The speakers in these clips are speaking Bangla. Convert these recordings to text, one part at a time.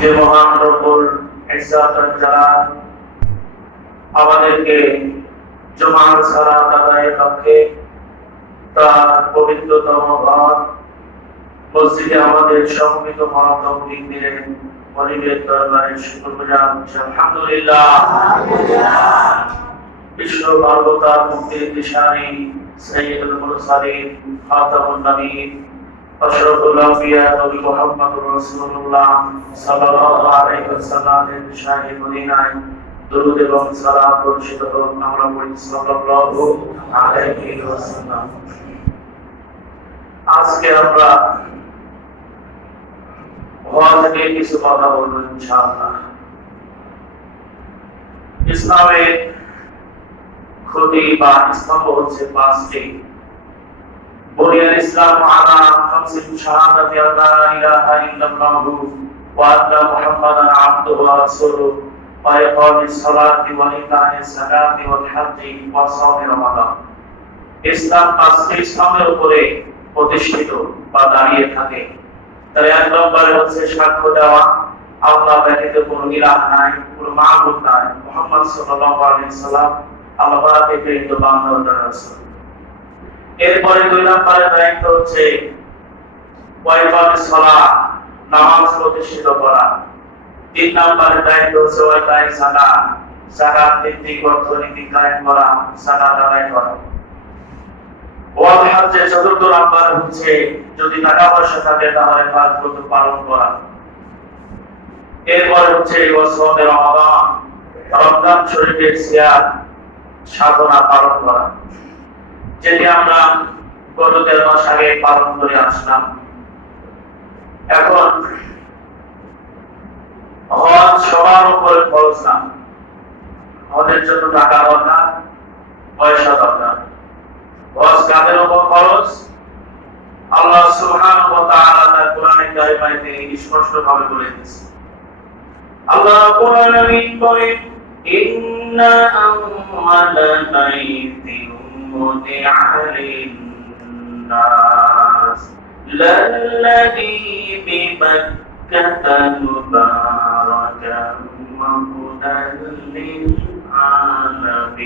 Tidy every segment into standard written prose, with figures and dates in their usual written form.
যে মহান রব্বুল ইজ্জত ওয়াল জালাল আমাদেরকে জুমার সালাত আদায়ের লক্ষ্যে তার পবিত্রতম ঘর মসজিদে আমাদের সম্মিলিত হওয়ার তৌফিক দিলেন। পরিবেশ দরবারে শুকরিয়া হচ্ছে আলহামদুলিল্লাহ। বিশ্ব মানবতার মুক্তির দিশারি সাইয়্যিদুল মুরসালিন খাতামুন নবীয়্যিন আশরাফুল আম্বিয়া নবী মুহাম্মদুর রাসূলুল্লাহ সাল্লাল্লাহু আলাইহি ওয়াসাল্লামের দিশারি মদিনায় দরুদ এবং সালাত বর্ষিত হোক। আমরা বলি সাল্লাল্লাহু আলাইহি ওয়াসাল্লাম। আজকে আমরা হজ নিয়ে কিছু কথা বলবো ইনশাআল্লাহ। ইসলামের খুঁটি বা স্তম্ভ হচ্ছে পাঁচটি। বুনিয়াল ইসলাম আলা খামসিন শাহাদাতি আল্লা ইলাহা ইল্লাল্লাহু ওয়া আন্না মুহাম্মাদান আবদুহু ওয়া রাসূলুহু ওয়া ইকামিস সালাতি ওয়া ইতাইস যাকাতি ওয়াল হজ্জি ওয়া সাওমি রমাদান। ইসলাম পাঁচটি স্তম্ভের উপরে প্রতিষ্ঠিত বা দাঁড়িয়ে থাকে। তার এক নম্বরে হচ্ছে সাক্ষ্য দেওয়া আল্লাহ ব্যতীত কোনো ইলাহ নাই, কোনো মাবুদ নাই, মুহাম্মদ সাল্লাল্লাহু আলাইহি সাল্লাম আল্লাহর প্রেরিত বান্দা ও রাসূল। এরপরে দুই নম্বরে দায়িত্ব হচ্ছে ওয়াইকামিস সালাত, নামাজ প্রতিষ্ঠিত করা। তিন নম্বরে দায়িত্ব হচ্ছে ওয়াইতাইস যাকাত, যাকাত ভিত্তিক অর্থনীতি কায়েম করা, যাকাত আদায় করা। ওয়াল হজ্জে চতুর্থ নাম্বার হচ্ছে যদি টাকা পয়সা থাকে তাহলে হজগুলো পালন করা। এরপর হচ্ছে ওয়াসওমে রমাদান, রমজান শরীফের সিয়াম সাধনা পালন করা, যেটি আমরা গত 13 মাস আগে পালন করে আসলাম। এখন হজ সবার উপরে ফরজ না। হজের জন্য টাকা দরকার, পয়সা দরকার। হজ কাদের উপর ফরজ? আল্লাহ সুবহানাহু ওয়া তাআলা তার কোরআনে কারিমাতে স্পষ্টভাবে বলে দিয়েছেন। আল্লাহ কোরআনে বলেন ইন্না আওয়ালা বাইতিন মুদিআ লিন-নাস লাল্লাযী বিবাক্কাতা মুবারাকান ওয়া হুদাল লিল-আলামিন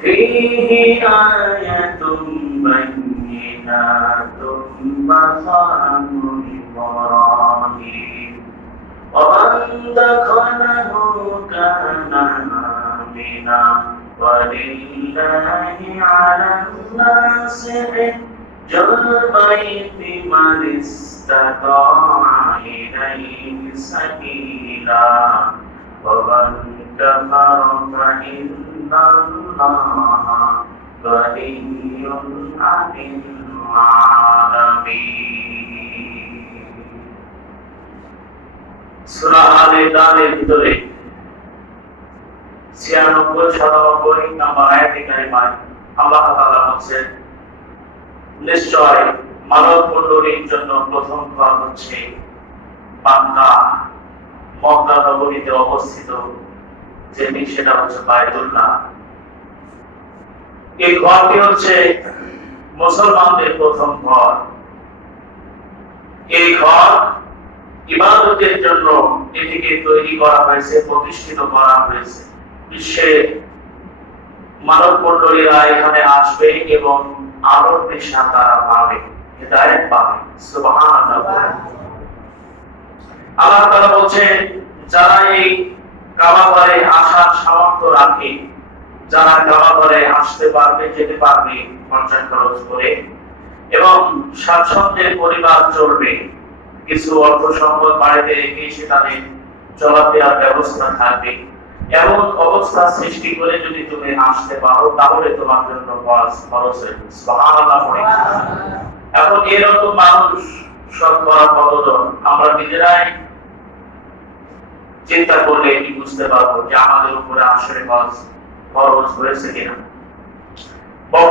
ফীহি আয়াতুম বাইয়িনাতুম মাকামুল ইব্রাহিম ومن دخله كان آمنا ولله على الناس حج البيت من استطاع إليه سبيلا ومن كفر فإن الله غني عن العالمين। সূরা আলে ইমরানের ভিতরে 96-97 নম্বর আয়াতে কারিমায় আল্লাহ তাআলা বলেন নিশ্চয় মানব মণ্ডলীর জন্য প্রথম ঘর হচ্ছে মক্কা, মক্কা নগরীতে অবস্থিত, যেটি সেটা হচ্ছে বায়তুল্লাহ। এই ঘরটি হচ্ছে মুসলমানদের প্রথম ঘর। এই ঘর ইবাদতের জন্য এটিকে তৈরি করা হয়েছে, প্রতিষ্ঠিত করা হয়েছে। বিশ্বের মানব মণ্ডলীরা এখানে আসবে এবং আলোর দিশা তারা পাবে, হিদায়াত পাবে। সুবহানাল্লাহ। আল্লাহ তাআলা বলেন যারা এই কাবা ঘরে আসার সামর্থ্য রাখে, যারা কাবা ঘরে আসতে পারবে, যেতে পারবে খরচ খরচ করে, এবং স্বাচ্ছন্দ্যে পরিবার চলবে, কিছু অর্থ সম্পদ বাড়িতে রেখে সেখানে চলাফেরার ব্যবস্থা থাকবে, এমন অবস্থা সৃষ্টি করে যদি তুমি আসতে পারো তাহলে তোমার জন্য খরচ হয়েছে। সুবহানাল্লাহ। এখন এরকম মানুষ শতকরা কতজন আমরা নিজেরাই চিন্তা করলে এটি বুঝতে পারবো যে আমাদের উপরে আসলে খরচ হয়েছে কিনা।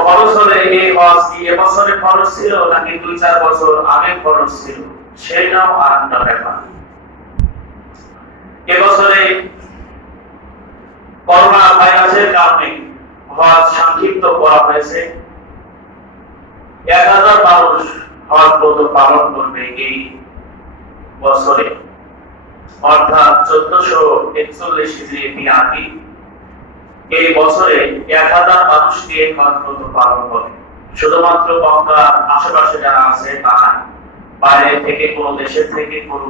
খরচ হলে এই হজ কি এবছরে খরচ ছিল নাকি 2-4 বছর আগে খরচ ছিল, সেটাও আরেকটা ব্যাপার। এবছরে করোনা ভাইরাসের কারণে হজ সংক্ষিপ্ত করা হয়েছে। 1000 মানুষ হজ ব্রত পালন করবে এই বছরে অর্থাৎ 1441 হিজরি মিলাদি এই বছরে 1000 মানুষ দিয়ে হজ পালন করে। শুধুমাত্র মক্কার আশেপাশে যারা আছে তারা, বাইরে থেকে কোন দেশের থেকে কোন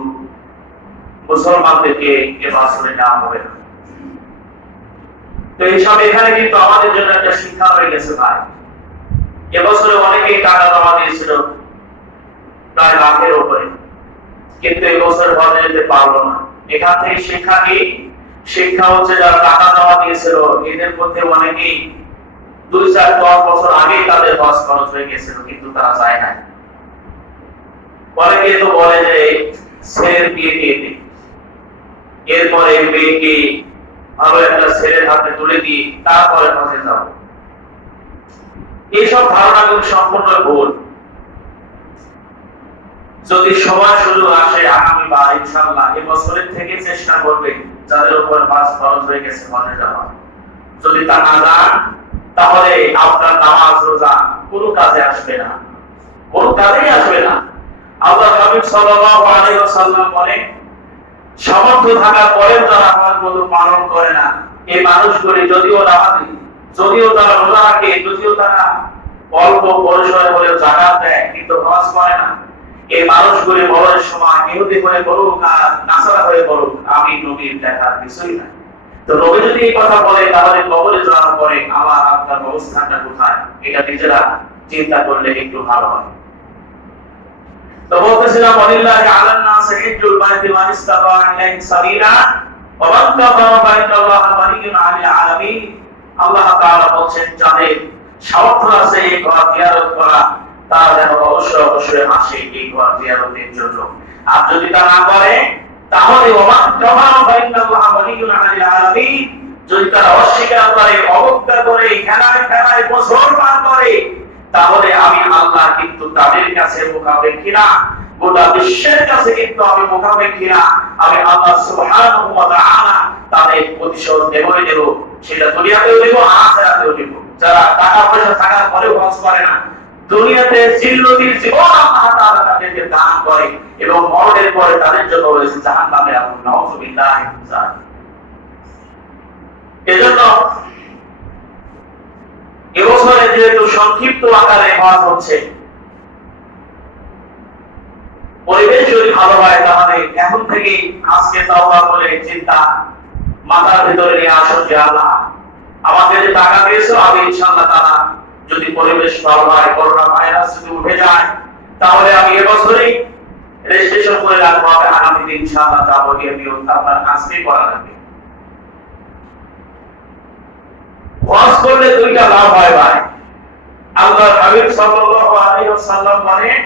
মুসলমানদেরকে এ বছরে নেওয়া হবে না। তো এইসব এখানে কিন্তু আমাদের জন্য একটা শিক্ষা হয়ে গেছে ভাই। এবছরে অনেকেই টাকা জমা দিয়েছিল প্রায় লাখের উপরে, কিন্তু এবছর হজে যেতে পারলো না। এখান থেকে শিক্ষা কি? শিক্ষা হচ্ছে যারা টাকা জমা দিয়েছিল এদের মধ্যে অনেকেই 2-4-10 বছর আগেই তাদের হজ খরচ হয়ে গেছিল, কিন্তু তারা যায় না। অনেকে তো বলে যে ছেলের বিয়ে দিয়ে দিই, এরপরে মেয়েকে ভালো একটা ছেলের হাতে তুলে দিয়ে তারপরে হজে যাব। এইসব ধারণাগুলো সম্পূর্ণ ভুল। যদি সময় সুযোগ আসে আগামী বা ইনশাআল্লাহ এবছরের থেকে চেষ্টা করবে যাদের উপর হজ খরচ হয়ে গেছে হজে যাওয়া। যদি তা না যান তাহলে আপনার নামাজ রোজা কোনো কাজে আসবে না, কোনো কাজেই আসবে না। আল্লাহর হাবিব সাল্লাল্লাহু আলাইহি ওয়াসাল্লাম বলেন, সামর্থ্য থাকার পরেও যারা হজ পালন করে না, এই মানুষগুলি যদিও নামাজি, যদিও তারা রোজা রাখে, যদিও তারা অল্প পরিসরে হলেও যাকাত দেয়, কিন্তু হজ করে না, এই মানুষগুলি মরণের সময় ইহুদি হয়ে বলুক আর নাসারা হয়ে বলুক, আমি নবীর দেখার কিছুই না। তো নবী যদি এই কথা বলে তাহলে কবরে যাওয়ার পরে আমার আপনার অবস্থানটা কোথায়, এটা নিজেরা চিন্তা করলে একটু ভালো হয়। তো বলতেছিলাম ওয়ালিল্লাহি আলান নাস হিজ্জুল বাইতি মান ইসতাতা ইলাইহি সাবিলা ওয়া মান কাফারা ফাইন্নাল্লাহা গানিয়্যুন আনিল আলামিন। আল্লাহ তাআলা বলেন যাদের সামর্থ্য আছে এই ঘর জিয়ারত করা, তারা যেন অবশ্যই আসে এই ঘর জিয়ারতের জন্য। আর যদি তা না করে তাহলে ওয়া মান কাফারা ফাইন্নাল্লাহা গানিয়্যুন আনিল আলামিন। যদি তারা অস্বীকার করে, অবজ্ঞা করে, খেলায় বছর পার করে, তাহলে আমি আল্লাহ কিন্তু তাদের কাছে মুখাপেক্ষী না, গোটা বিশ্বের কাছে কিন্তু আমি মুখাপেক্ষী না। আমি আল্লাহ সুবহানাহু ওয়া তাআলা তাদের প্রতিশোধ দেবই দেব, সেটা দুনিয়াতেও দেব, আখিরাতেও দেব। যারা টাকা পয়সা থাকার পরেও হজ করে না, দুনিয়াতে জিল্লতির জীবন আল্লাহ তাআলা তাদেরকে দান করে এবং মরণের পরে তাদের জন্য রয়েছে জাহান্নামের আগুন। নাউযুবিল্লাহি মিন যালিক। এজন্য এবছরে যেহেতু সংক্ষিপ্ত আকারে হজ হচ্ছে, পরিবেশ যদি ভালো হয় তাহলে এখন থেকে আজকে তাওবা বলে চিন্তা মাথার ভিতরে নিয়ে আসো যে আল্লাহ আমাকে যে টাকা দিয়েছো, আমি ইনশাআল্লাহ তাআলা যদি পরিবেশ ভালো হয়, করোনা ভাইরাস যদি উঠে যায়, তাহলে আমি এবছরই রেজিস্ট্রেশন করে রাখবো, আগামী দিন ইনশাআল্লাহ যাবো, গিয়ে নিয়ম আপনার আজকেই করা লাগবে। হজ করলে দুইটা লাভ হয় ভাই। আল্লাহর হাবিব সাল্লাল্লাহু আলাইহি ওয়াসাল্লাম বলেন,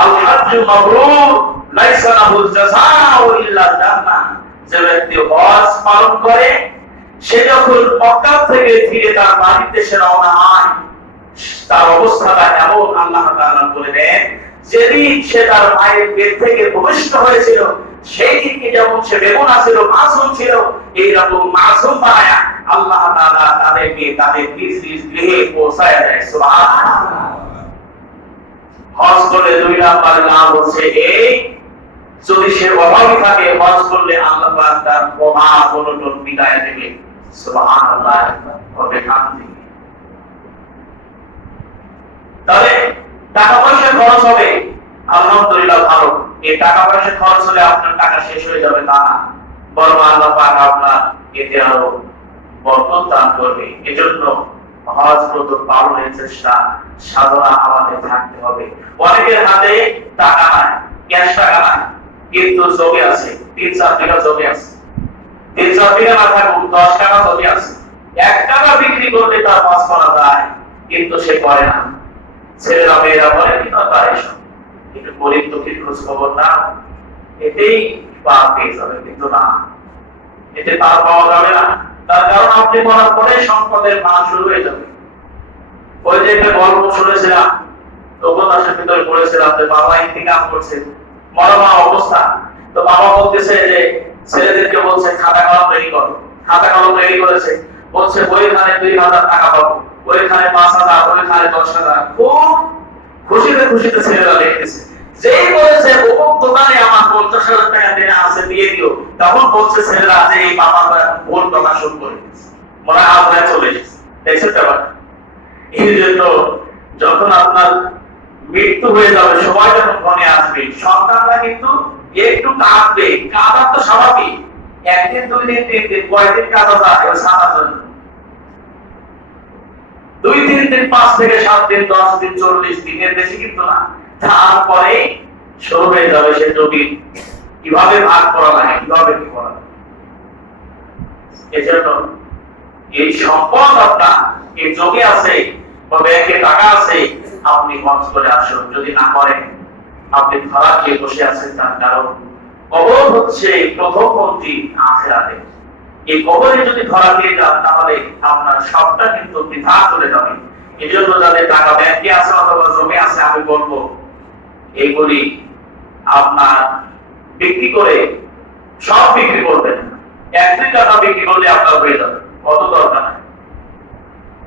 আল হাজ্জু মাবরুর লাইসা লাহু জাযাউ ইল্লা জান্নাহ। যে ব্যক্তি হজ পালন করে সে যখন মক্কা থেকে ফিরে তার বাড়ির দেশে রওনা হয়, তার অবস্থাটা এমন আল্লাহ তাআলা বলে দেন, যেদিন সে তার মায়ের পেট থেকে ভূমিষ্ঠ হয়েছিল সেই দিনকে যেমন সে বেগুনা ছিল, মাসুম ছিল, এইরকম মাসুম বানায়া আল্লাহ তাআলা তাদেরকে তাদের নিজ নিজ গৃহে পৌঁছায় দেয়। সুবহানাল্লাহ। হজ করলে দুই নাম্বার লাভ হচ্ছে এই, যদি সে অভাবী থাকে হজ করলে আল্লাহ পাক তার অভাব অনটন মিটায় দেবে। সুবহানাল্লাহ। তাহলে টাকা পয়সা খরচ হবে, আলহামদুলিল্লাহ ভালো। এই টাকা পয়সা খরচ হলে আপনার টাকা শেষ হয়ে যাবে তা না, বরং আল্লাহ পাক আপনার এতে আরো বরকত দান করবে। এজন্য হজ ব্রত পালনের চেষ্টা সাধনা আমাদের থাকতে হবে। অনেকের হাতে টাকা নাই, ক্যাশ টাকা নাই, কিন্তু জমি আছে, 3-4 বিঘা জমি আছে। 3-4 বিঘা না থাকুক, 10 টাকা জমি আছে, 1 টাকা বিক্রি করলে তার হজ করা যায়, কিন্তু সে করে না। ছেলেরা মেয়েরা বলে কি দরকার এসব, একটু গরিব দুঃখীর খোঁজ খবর না, এতেই পাপ পেয়ে যাবে, কিন্তু না, এতে পার পাওয়া যাবে না। তার কারণ আপনি মরার পরে সম্পদের ভাগ শুরু হয়ে যাবে। ওই যে একটা গল্প শুনেছিলাম, উপন্যাসের ভিতরে পড়েছিলাম যে বাবা ইন্তিকাল করছে, মরমা অবস্থা। তো বাবা বলতেছে যে ছেলেদেরকে বলছে খাতা কলম রেডি করো। খাতা কলম রেডি করেছে, বলছে ওইখানে 2000 টাকা পাবো, ওইখানে 5000, ওইখানে 10,000। খুব খুশিতে খুশিতে ছেলেরা লিখতেছে। যেই বলেছে অমুক দোকানে আমার 50 দিয়ে দিও, তখন বলছে ছেলেরা যে এই বাবা ভুল কথা শুরু করে মনে হয় আগুনে চলে এসেছে। দেখছেন ব্যাপার? এই জন্য যখন আপনার মৃত্যু হয়ে যাবে, সময় যখন ঘনে আসবে, সন্তানরা কিন্তু একটু কাঁদবে। কাঁদার তো স্বাভাবিক, একদিন 2 দিন 3 দিন, কয়েকদিন কাঁদা যায় এবার সারার জন্য। 2-3 দিন, 5 থেকে 7 দিন, 10 দিন, 40 দিনের বেশি কিন্তু না। তারপরে শুরু হয়ে যাবে সে জমি কিভাবে ভাগ করা লাগে, কিভাবে কি করা লাগে। এজন্য এই সম্পদ আপনার, এই জমি আছে বা ব্যাংকে টাকা আছে, আপনি খরচ করে আসুন। যদি না করেন আপনি ধরা খেয়ে বসে আছেন, তার কারণ কবর হচ্ছে প্রথম মন্ত্রী আখিরাতে। এই কবরে যদি ধরা খেয়ে যান তাহলে আপনার সবটা কিন্তু বৃথা চলে যাবে। এই জন্য যাদের টাকা ব্যাংকে আছে অথবা জমি আছে, আমি বলবো এইগুলি আপনার বিক্রি করে, সব বিক্রি করবেন। 1-2 টাকা বিক্রি করলে আপনার হয়ে যাবে, কত দরকার নাই,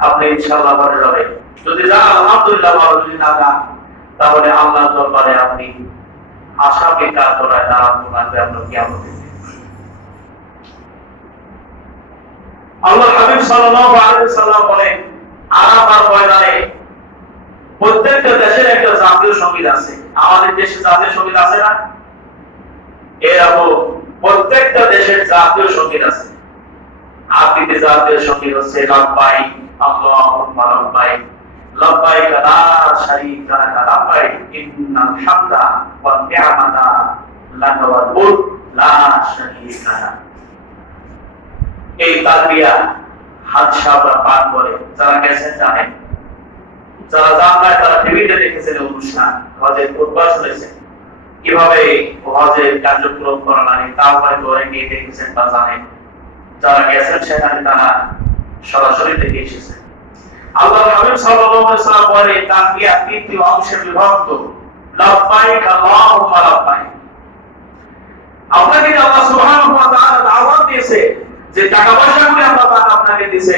আপনি ইনশাআল্লাহ ঘরে যাবেন। যদি যান আলহামদুলিল্লাহ, ভালো। যদি না যান তাহলে আল্লাহর দরবারে আপনি আশাকে কাজ করায় দাঁড়াতে পারবে আপনার কিয়ামতে। আল্লাহ হাবিব সাল্লাল্লাহু আলাইহি ওয়াসাল্লাম বলেন, আরাফার ময়দানে প্রত্যেকটা দেশের একটা জাতীয় সঙ্গীত আছে। আমাদের দেশে জাতীয় সঙ্গীত আছে না? এরকম প্রত্যেকটা দেশের জাতীয় সঙ্গীত আছে। আরবিতে জাতীয় সঙ্গীত হচ্ছে লাব্বাইক আল্লাহুম্মা লাব্বাইক, লাব্বাইক লা শারীকা লাকা লাব্বাইক, ইন্নাল হামদা ওয়ান নি'মাতা লাকা ওয়াল মুলক লা শারীকা লাক। এই তালবিয়া হাজি সাহেবরা পাঠ করে, যারা গেছেন জানেন, যারা জানলায় তারা টিভিতে দেখেছেন অনুষ্ঠান, হজের খুতবা শুনেছেন, কিভাবে হজের কার্যক্রম করা লাগে, তারপরে ধরে গিয়ে দেখেছেন বা জানেন। যারা গেছেন সেখানে তারা সরাসরি দেখে এসেছেন। আল্লাহ হাবিব সাল্লাল্লাহু আলাইহি ওয়াসাল্লাম বলেন, তালবিয়া 3টি অংশে বিভক্ত। লাব্বাইক আল্লাহুম্মা লাব্বাইক, আপনাকে আল্লাহ সুবহানাহু ওয়া তাআলা দাওয়াত দিয়েছে যে টাকা পয়সাগুলো আল্লাহ তাআলা আপনাকে দিয়েছে,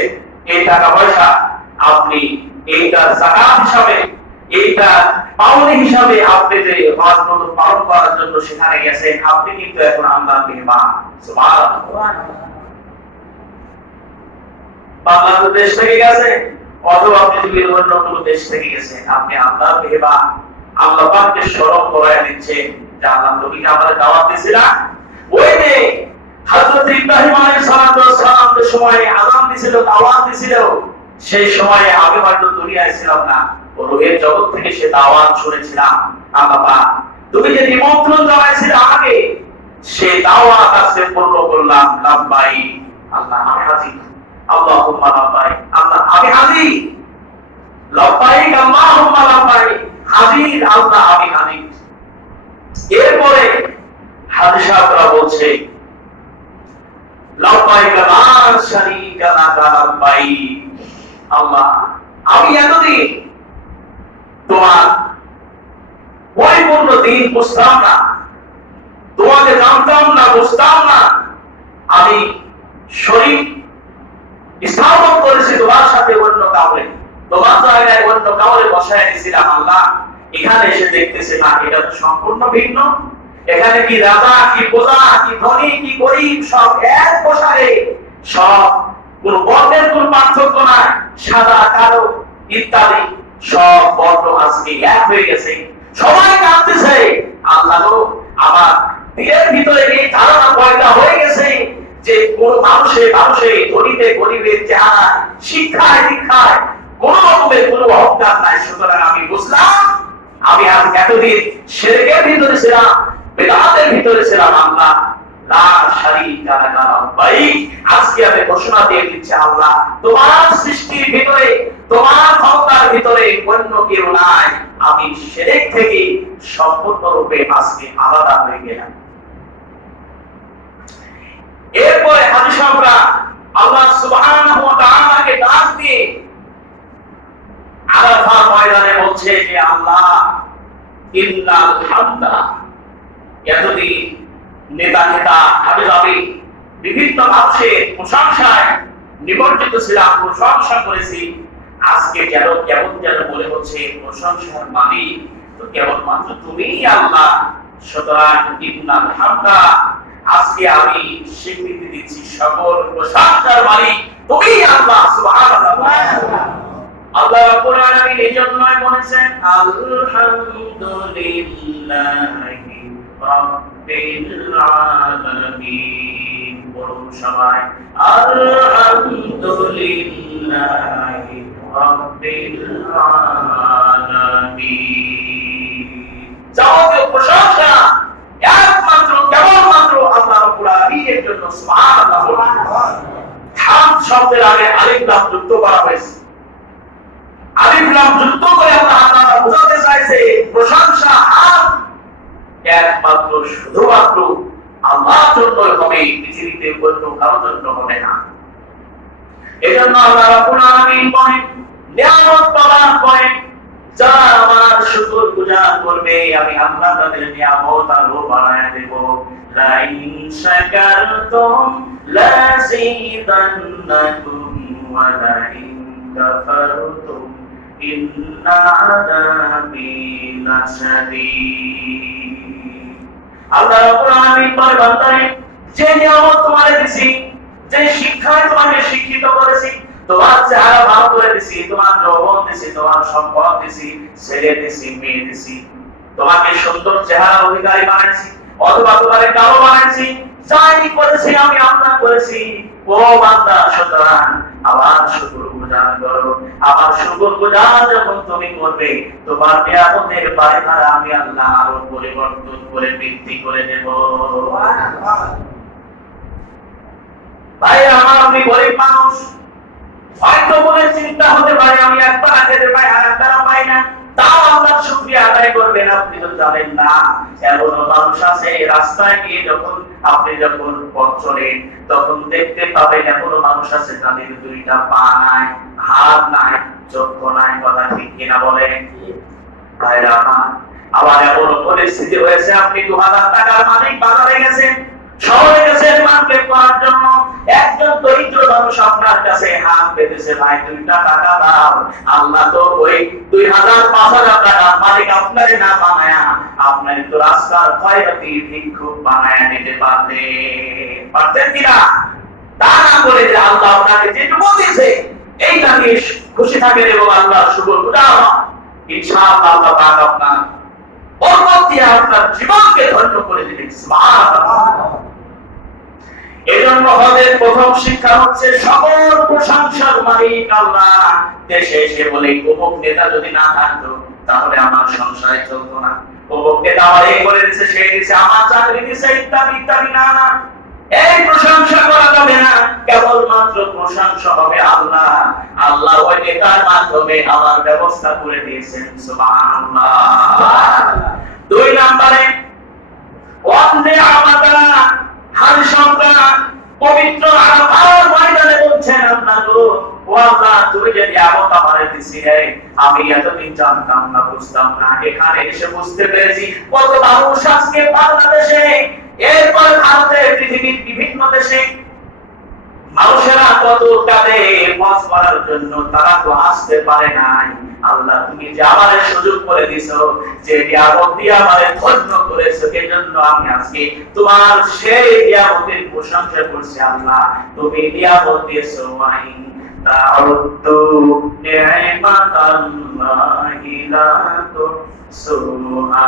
এই টাকা পয়সা আপনি এইটা যাকাত হিসাবে, এইটা পাওনি হিসাবে আপনি যে হজ পালন করার জন্য সেখানে গেছেন, আপনি কিন্তু এখন আল্লাহর মেহমান। সুবহানাল্লাহ। বাংলাদেশ থেকে গেছেন অথবা পৃথিবীর অন্য কোনো দেশ থেকে গেছেন, আপনি আল্লাহর মেহমান। আল্লাহ পাককে স্মরণ করায় দিচ্ছেন যে আল্লাহ তুমি আমাদের দাওয়াত দিয়েছিলা। ওই যে হযরত ইব্রাহিম আলাইহিস সালাম যে সময় আযান দিছিল, দাওয়াত দিছিল, সেই সময়ে আমি হয়তো দুনিয়ায় ছিলাম না, রূহের জগৎ থেকে সে দাওয়াত শুনেছিলাম। আল্লাহ পাক তুমি যে নিমন্ত্রণ জানাইছিলে আমাকে, সেই দাওয়াত আজকে পূর্ণ করলাম। লাব্বাইক আল্লাহ আমি হাজির, আল্লাহুম্মা লাব্বাইক আল্লাহ আমি হাজির, লাব্বাইক আল্লাহুম্মা লাব্বাইক হাজির আল্লাহ আমি হাজির। এরপরে হাজী সাহেবরা বলছে, লাব্বাইক লা শারীকা লাকা লাব্বাইক, আল্লাহ আমি এতদিন তোমার পরিপূর্ণ দিন বুঝতাম না, তোমাকে জানতাম না, বুঝতাম না। আমি শরীর স্থাপন করেছি তোমার সাথে অন্য কাউরে, তোমার জায়গায় অন্য কাউরে বসায় দিয়েছিলাম। আল্লাহ এখানে এসে দেখতেছে না, এটা তো সম্পূর্ণ ভিন্ন। এখানে কি রাজা, কি প্রজা, কি ধনী, কি গরিব, সব এক পোশাকে, সব কোন বর্ণের কোন পার্থক্য নাই, সাদা কালো ইত্যাদি সব বর্ণ আজকে এক হয়ে গেছে, সবাই কাঁদতেছে। আল্লাহ গো, আমার দিলের ভিতরে এই ধারণা পয়দা হয়ে গেছে যে কোন মানুষে ধনীতে গরিবের চেহারা, শিক্ষায় দীক্ষায় কোন রকমের কোনো অহংকার নাই। সুতরাং আমি বুঝলাম আমি আজ এতদিন শিরকের ভিতরে ছিলাম, বিদআতের ভিতরে ছিলাম। আল্লাহ লা শারীকা লাকা লাব্বাইক, আজকে আমি ঘোষণা দিয়ে দিচ্ছি আল্লাহ তোমার সৃষ্টির ভিতরে, তোমার ক্ষমতার ভিতরে অন্য কেউ নাই। আমি শিরক থেকে সম্পূর্ণরূপে আজকে আলাদা হয়ে গেলাম। এরপরে হাজী সাহেবরা আল্লাহ সুবহানাহু ওয়া তাআলাকে ডাক দিয়ে আরাফার ময়দানে বলছে যে আল্লাহ ইন্নাল হামদা, এতদিন নেতা হাবিজাবি বিভিন্ন মানুষের প্রশংসায় নিমজ্জিত ছিলাম, প্রশংসা করেছি। আজকে কেমন যেন মনে হচ্ছে প্রশংসার মালিক তো কেবলমাত্র তুমিই আল্লাহ। সুতরাং ইন্নাল হামদা, আজকে আজকে আমি স্বীকৃতি দিচ্ছি সকল প্রশংসার মালিক তুমি আল্লাহ সুবহানাল্লাহ। আল্লাহ রাব্বুল আলামিন এজন্যই বলেছেন আলহামদুলিল্লাহি রাব্বিল আলামিন। বলুন সবাই আলহামদুলিল্লাহি রাব্বিল আলামিন। যাবতীয় প্রশংসা একমাত্র কেবলমাত্র আল্লাহ রাব্বুল আলামিনের জন্য। সুবহানাল্লাহ। হামদ শব্দের আগে আলিফ লাম যুক্ত করা হয়েছে। আলিফ লাম যুক্ত করে আল্লাহ তাআলা বোঝাতে চাইছে প্রশংসা হামদ একমাত্র শুধুমাত্র আল্লাহর জন্য হবে, পৃথিবীতে অন্য কারোর জন্য হবে না। এজন্য আল্লাহ রাব্বুল আলামিন বলেন, নিয়ামত প্রদান করেন, যারা আমার শুকর গুজার করবে আমি আল্লাহ তাদের নিয়ামত আরো বাড়ায় দেব। লা ইন শাকারতুম লাযিদান্নাকুম ওয়া লা ইন কাফারতুম ইন্না আযাবি লাশাদীদ। আল্লাহ রাব্বুল আলামিন বলেন, যে নিয়ামত তোমাকে দিয়েছি, যে শিক্ষায় তোমাকে শিক্ষিত করেছি, তোমার চেহারা ভালো করে দিছি, তোমার যৌবন দিছি, তোমার সম্পদ দিছি, ছেলে দিছি, মেয়ে দিছি, তোমাকে সুন্দর চেহারা অধিকারী বানাইছি অথবা তোমাকে কালো বানাইছি, যাই করেছি আমি আল্লাহ করেছি। ও বান্দা, সুতরাং আমার শুকর গুজার করো। আমার শুকর গুজার যখন তুমি করবে, তোমার নিয়ামতের বাড়িধারা আমি আল্লাহ আরো পরিবর্তন করে বৃদ্ধি করে দেব। ভাই আমার, আমি গরিব মানুষ, হয়তো মনে চিন্তা হতে পারে আমি একবার খেতে পাই আর একবার পাই না, তাও আল্লাহর শুকরিয়া আদায় করবেন। আপনি তো জানেন না এমন মানুষ আছে রাস্তায় গিয়ে যখন আপনি যখন পথ চলেন তখন দেখতে পাবেন এমন মানুষ আছে তাদের দুইটা পা নাই, হাত নাই, চক্ষু নাই। কথা ঠিক কিনা বলেন ভাইরা আমার? আবার এমন পরিস্থিতি হয়েছে আপনি 2000 টাকার মালিক, বাজারে গেছেন, শহরে গেছেন মার্কেট করার জন্য, একজন দরিদ্র মানুষ আপনার কাছে হাত পেতেছে, ভাই 2টা টাকা দাও। আল্লাহ তো ওই 2000-5000 টাকার মালিক আপনারে না বানায়া আপনার তো রাস্তার খয়রাতি ভিক্ষুক বানায়া দিতে পারতেন কিনা? তা না করে যে আল্লাহ আপনাকে যেটুকু দিয়েছে এইটা নিয়ে খুশি থাকেন এবং আল্লাহর শুকর গুজার হন, ইনশাআল্লাহ আল্লাহ পাক আপনার বরকত দিয়ে আপনার জীবনকে ধন্য করে দিবেন। সুবহানাল্লাহ। এজন্য আমাদের প্রথম শিক্ষা হচ্ছে সকল প্রশংসার মালিক আল্লাহ। দেশে এসে বলে অমুক নেতা যদি না থাকতো তাহলে আমার সংসারে চলতো না, অমুক নেতা আমার এই করে দিয়েছে, সেই দিয়েছে, আমার চাকরি দিয়েছে, ইত্যাদি ইত্যাদি। না না, এই প্রশংসা করা যাবে না, কেবলমাত্র প্রশংসা হবে আল্লাহ। আল্লাহ ওই নেতার মাধ্যমে আমার ব্যবস্থা করে দিয়েছেন। সুবহানাল্লাহ। 2 নম্বরে ওয়ান্নে আমাদানা হাল সংগ্রাম পবিত্র আরাফার ময়দানে বলছেন আল্লাহ গো, ও আল্লাহ তুমি যে নিয়ামত আমারে দিছিলে আমি এতদিন জানতাম না, বুঝতাম না, এখানে এসে বুঝতে পেরেছি কত মানুষ আজকে বাংলাদেশে, এরপর ভারতে, পৃথিবীর বিভিন্ন দেশে মানুষেরা কত কাঁদে হজ করার জন্য, তারা তো আসতে পারে নাই। আল্লাহ তুমি যে আমারে সুযোগ করে দিছো, যে নিয়ামত দিয়ে আমারে ধন্য করেছো, এজন্য আমি আজকে তোমার সেই নিয়ামতের প্রশংসা করছি। আল্লাহ তুমি নিয়ামত দিয়েছো, আই তাউদ্দু নি'মাতাল্লাহি লা তুহসুহা।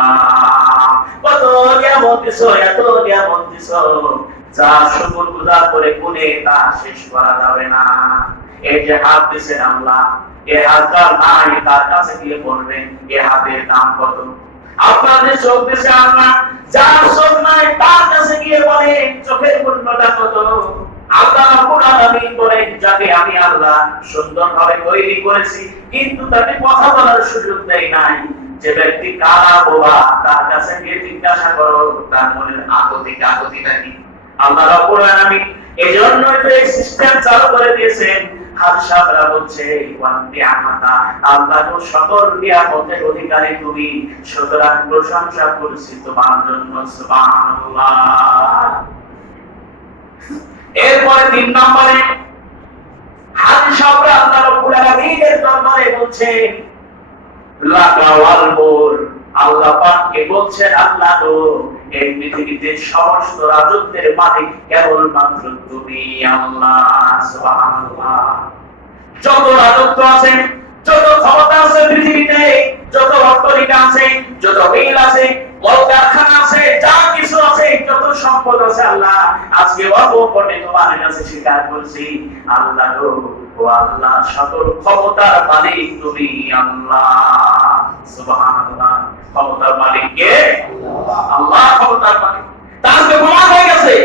কত নিয়ামত দিছো, এত নিয়ামত দিছো, যা শুকর গুজার করে গুনে তা শেষ করা যাবে না। এই যে হাত দিয়েছেন আল্লাহ, এই হাতটার নাই, তার কাছে গিয়ে বলবেন এই হাতের দাম কত। আপনার যে চোখ দিয়েছে আল্লাহ, যার চোখ নাই তার কাছে গিয়ে বলেন চোখের মূল্যটা কত। আল্লাহ রাব্বুল আলামিন বলেন যাকে আমি আল্লাহ সুন্দরভাবে তৈরি করেছি কিন্তু তাকে কথা বলার সুযোগ দেই নাই, যে ব্যক্তি কালা বোবা, তার কাছে গিয়ে জিজ্ঞাসা করো তার মনের আকুতিটা কি। আল্লাহ রাব্বুল আলামিন এজন্যই তো এই সিস্টেম চালু করে দিয়েছেন। হাদিসরা বলছে ওয়ান্তি আমাতা, আল্লাহর সকল নিয়ামতের অধিকারী তুমি, সুতরাং প্রশংসা করছি তোমার জন্য। সুবহানাল্লাহ। এরপরে 3 নম্বরে হাদিসরা আল্লাহ রাব্বুল আলামিনের দরবারে বলছেন লাকা ওয়াল মুর, আল্লাহ পাককে বলছেন আল্লাহ গো এই পৃথিবীতে সমস্ত রাজত্বের মালিক কেবলমাত্র তুমি আল্লাহ সুবহানাল্লাহ। যত রাজত্ব আছে, যত ক্ষমতা আছে পৃথিবীতে, যত অট্টালিকা আছে, যত মিল আছে, কলকারখানা আছে, যা কিছু আছে, যত সম্পদ আছে আল্লাহ আজকে অপরপটে তোমার কাছে স্বীকার করছি আল্লাহ গো, ও আল্লাহ সকল ক্ষমতার মালিক তুমি আল্লাহ সুবহানাল্লাহ। ক্ষমতার মালিক কে? আল্লাহ ক্ষমতার মালিক। তা আজকে প্রমাণ হয়ে গেছে,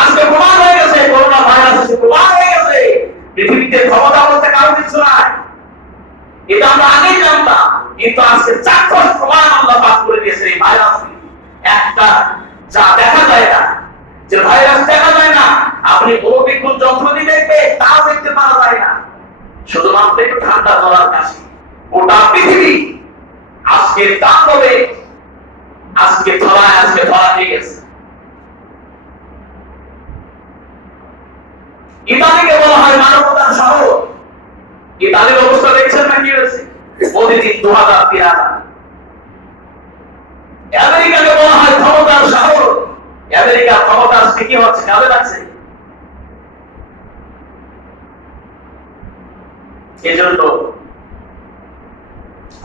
আজকে প্রমাণ হয়ে গেছে, করোনা ভাইরাস এসে প্রমাণ হয়ে গেছে পৃথিবীতে ক্ষমতা বলতে কারো কিছু নাই। এটা আমরা আগেই জানতাম, কিন্তু আজকে চাক্ষুষ প্রমাণ আল্লাহ পাক করে দিয়েছে এই ভাইরাস একটা যা দেখা যায় না, যে ভাইরাস দেখা যায় না, আপনি অভিজ্ঞান যন্ত্র দিয়ে দেখবে তাও দেখতে পাওয়া যায় না, শুধুমাত্র একটু ঠান্ডা জলার কাশি। গোটা পৃথিবী আজকে তাণ্ডবে, আজকে ধরা দিয়ে গেছে। ইতালিকে বলা হয় মানবতার শহর। ইতালির অবস্থা দেখছেন না কি হয়েছে? প্রতিদিন 2000-3000। আমেরিকাকে বলা হয় ক্ষমতার শহর। আমেরিকার ক্ষমতা আজকে কি হচ্ছে? কাজে লাগছে। এজন্য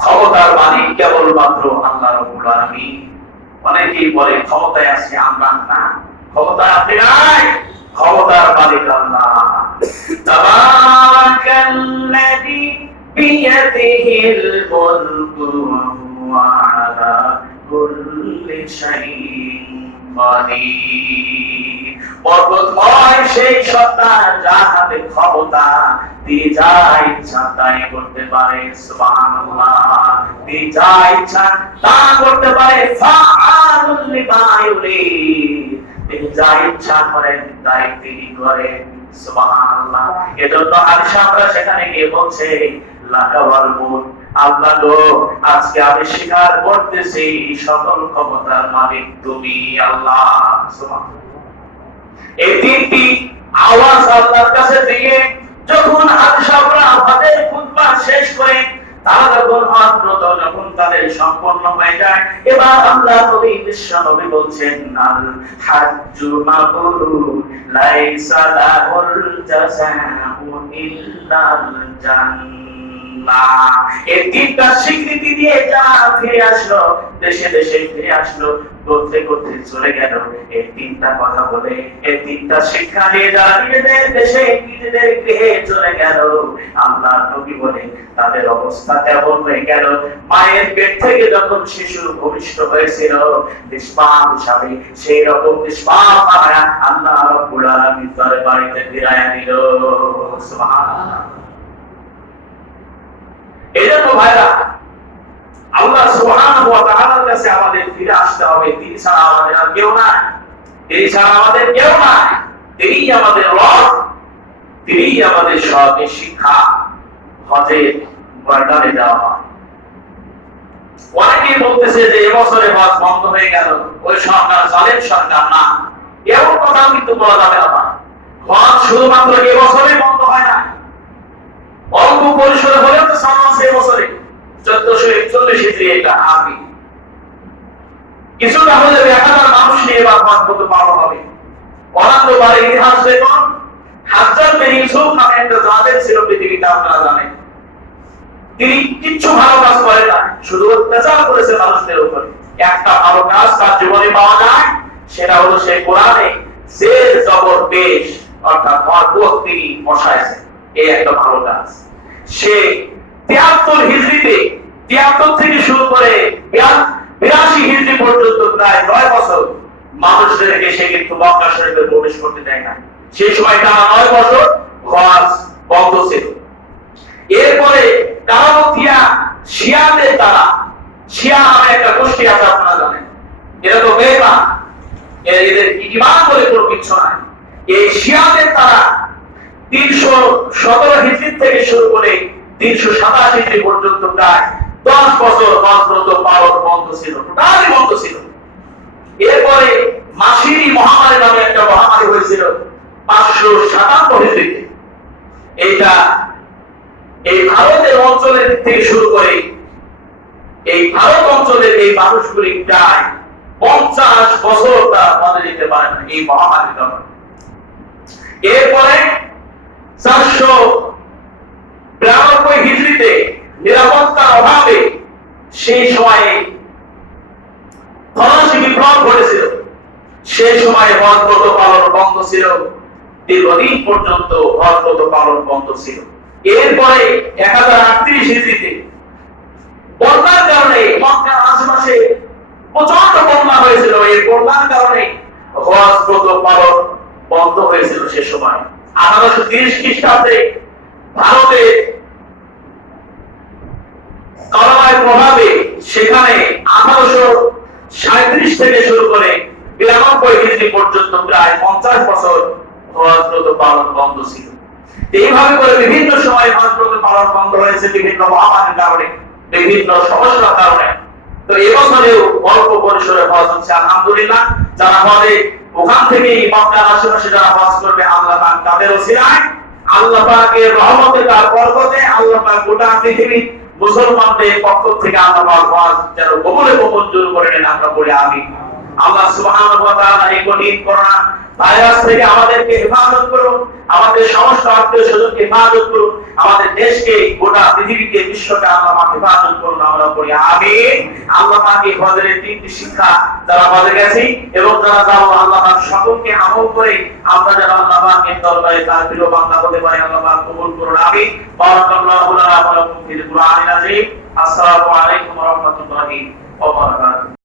ক্ষমতার মালিক কেবলমাত্র আল্লাহ রাব্বুল আলামিন। অনেকেই বলে ক্ষমতায় আছে আমরা না, ক্ষমতায় আপনি নাই, ক্ষমতার মালিক আল্লাহ। তাবারাকাল্লাযী বিয়াদিহিল মুলকু ওয়া হুয়া আলা কুল্লি শাইইন কাদির। বরকতময় সেই সত্তা যার হাতে ক্ষমতা, তিনি যা ইচ্ছা তাই করতে পারে সুবহানাল্লাহ। তিনি যা ইচ্ছা তা করতে পারে, ফাআলুল লিমা ইউরিদ। তিনি যা ইচ্ছা করেন তাই তিনি করেন সুবহানাল্লাহ। এজন্য হাদিসে আমরা সেখানে গিয়ে বলছে লাকাওয়াল মুলক, আল্লাহ গো আজকে আমি স্বীকার করতেছি সকল ক্ষমতার মালিক তুমি আল্লাহ সুবহানাল্লাহ। এই তিনটি আওয়াজ আল্লাহর কাছে দিয়ে যখন হাদিসরা আমাদের খুতবা শেষ করে তারা যখন হযরত যখন তাদের সম্পন্ন হয়ে যায়, এবার আল্লাহ নবী বিশ্ব নবী বলছেন আল হাজ্জু মাবরুর লাইসা লাহুল জাযাউ ইল্লাল জান্নাহ। এই তিনটা স্বীকৃতি দিয়ে যারা ফিরে আসলো, দেশে দেশে ফিরে আসলো, করতে করতে চলে গেল, এই তিনটা কথা বলে, এই তিনটা শিক্ষা দিয়ে যারা নিজেদের দেশে নিজেদের গৃহে চলে গেল, আল্লাহ নবী বলে তাদের অবস্থা তেমন হয়ে গেল মায়ের পেট থেকে যখন শিশু ভূমিষ্ঠ হয়েছিল নিষ্পাপ হিসাবে, সেই রকম নিষ্পাপ আল্লাহ রাব্বুল আলামিন তার বাড়িতে ফিরাইয়া দিল সুবহানাল্লাহ। এজন্য ভাইরা আল্লাহ সুবহানাহু ওয়া তাআলার কাছে আমাদের ফিরে আসতে হবে। তিনি ছাড়া আমাদের আর কেউ নাই, তিনি ছাড়া আমাদের কেউ নাই। তিনিই আমাদের রব, তিনিই আমাদের সব শিক্ষা। হজের ময়দানে যাওয়া হয়, অনেকেই বলতেছে যে এবছরে হজ বন্ধ হয়ে গেল, ওই সরকার জালেম সরকার। না, এমন কথা কিন্তু বলা যাবে না। হজ শুধুমাত্র এবছরে বন্ধ হয় না, অল্প পরিসরে হলেও তো সমাজ এবছরে 1441 হিজরি এটা আরবি কিছুটা হলে 1000 মানুষ নিয়ে এবার হজ করতে পারা হবে। অনন্ত বারের ইতিহাস দেখুন, হাজ্জাজ বিন ইউসুফ নামে একটা জালেম ছিল পৃথিবীতে, আপনারা জানেন। তিনি কিচ্ছু ভালো কাজ করেন না, শুধু অত্যাচার করেছে মানুষদের উপরে। একটা ভালো কাজ তার জীবনে পাওয়া যায়, সেটা হলো সে কোরআনে যে জবর পেশ অর্থাৎ বরকত তিনি বসাইছেন, এই একটা ভালো কাজ। সে 73 হিজরিতে 73 থেকে শুরু করে 82 হিজরি পর্যন্ত প্রায় 9 বছর মানুষদেরকে সে কিন্তু মক্কা শরীফে প্রবেশ করতে দেয় না। সেই সময়টা 9 বছর হজ বন্ধ ছিল। এরপরে কারামতিয়া শিয়াদের দ্বারা, শিয়া নামে একটা গোষ্ঠী আছে আপনারা জানেন, এরা তো বেঈমান, এদের ঈমান বলে কোনো কিছু নাই। এই শিয়াদের দ্বারা 317 হিজরি থেকে শুরু করে 327 হিজরি পর্যন্ত প্রায় 10 বছর হজরত পালন বন্ধ ছিল, টোটালি বন্ধ ছিল। এরপরে মাসিরি মহামারী নামে একটা মহামারী হয়েছিল 557 হিজরিতে। এইটা এই ভারতের অঞ্চলের থেকে শুরু করে এই ভারত অঞ্চলের এই মানুষগুলি প্রায় 50 বছর তারা হজে যেতে পারেন এই মহামারীর কারণে। এরপরে 492 হিজরিতে নিরাপত্তার অভাবে সেই সময়ে ফরাসি বিপ্লব ঘটেছিল। সেই সময়ে হজ ব্রত পালন বন্ধ ছিল, দীর্ঘদিন পর্যন্ত হজ ব্রত পালন বন্ধ ছিল। এরপরে 1038 হিজরিতে বন্যার কারণে মক্কার আশেপাশে প্রচন্ড বন্যা হয়েছিল। এই বন্যার কারণে হজ ব্রত পালন বন্ধ হয়েছিল। সে সময় 1830 খ্রিস্টাব্দে ভারতে করোনার প্রভাবে সেখানে 1837 থেকে শুরু করে 92 হিজরি পর্যন্ত প্রায় 50 বছর হজ ব্রত পালন বন্ধ ছিল। এইভাবে করে বিভিন্ন সময় হজ ব্রত পালন বন্ধ হয়েছে বিভিন্ন মহামারীর কারণে, বিভিন্ন সমস্যার কারণে। তো এবছরেও অল্প পরিসরে হজ হচ্ছে আলহামদুলিল্লাহ। যারা হজে ওখান থেকে মক্কার আশেপাশে যারা হজ করবে আল্লাহ পাক তাদের ওসিলায়, আল্লাহ পাকের রহমতে, তার বরকতে আল্লাহ পাক গোটা পৃথিবী মুসলমানদের পক্ষ থেকে আল্লাহ পাক হজ যেন কবুল মঞ্জুর করে নেন, আমরা বলি আমিন। আল্লাহ সুবহানাহু ওয়া তাআলা এই কঠিন করোনা ভাইরাস থেকে আমাদেরকে হেফাজত করুন, আমাদের সমস্ত আত্মীয়-স্বজনকে হেফাজত করুন, আমাদের দেশকে, গোটা পৃথিবীকে, বিশ্বকে আল্লাহ পাক হেফাজত করুন, আমরা বলি আমিন। আল্লাহ পাক এই হজের 3টি শিক্ষা যারা হজে গেছি এবং যারা যাব, আল্লাহ পাক সকলকে আমল করে আমরা যেন আল্লাহ পাকের দরবারে তার প্রিয় বান্দা হতে পারি, আল্লাহ পাক কবুল করুন আমিন। বারাকাল্লাহু লানা ওয়া লাকুম ফিল কুরআনিল আযীম। আসসালামু আলাইকুম ওয়া রাহমাতুল্লাহি ওয়া বারাকাতুহু।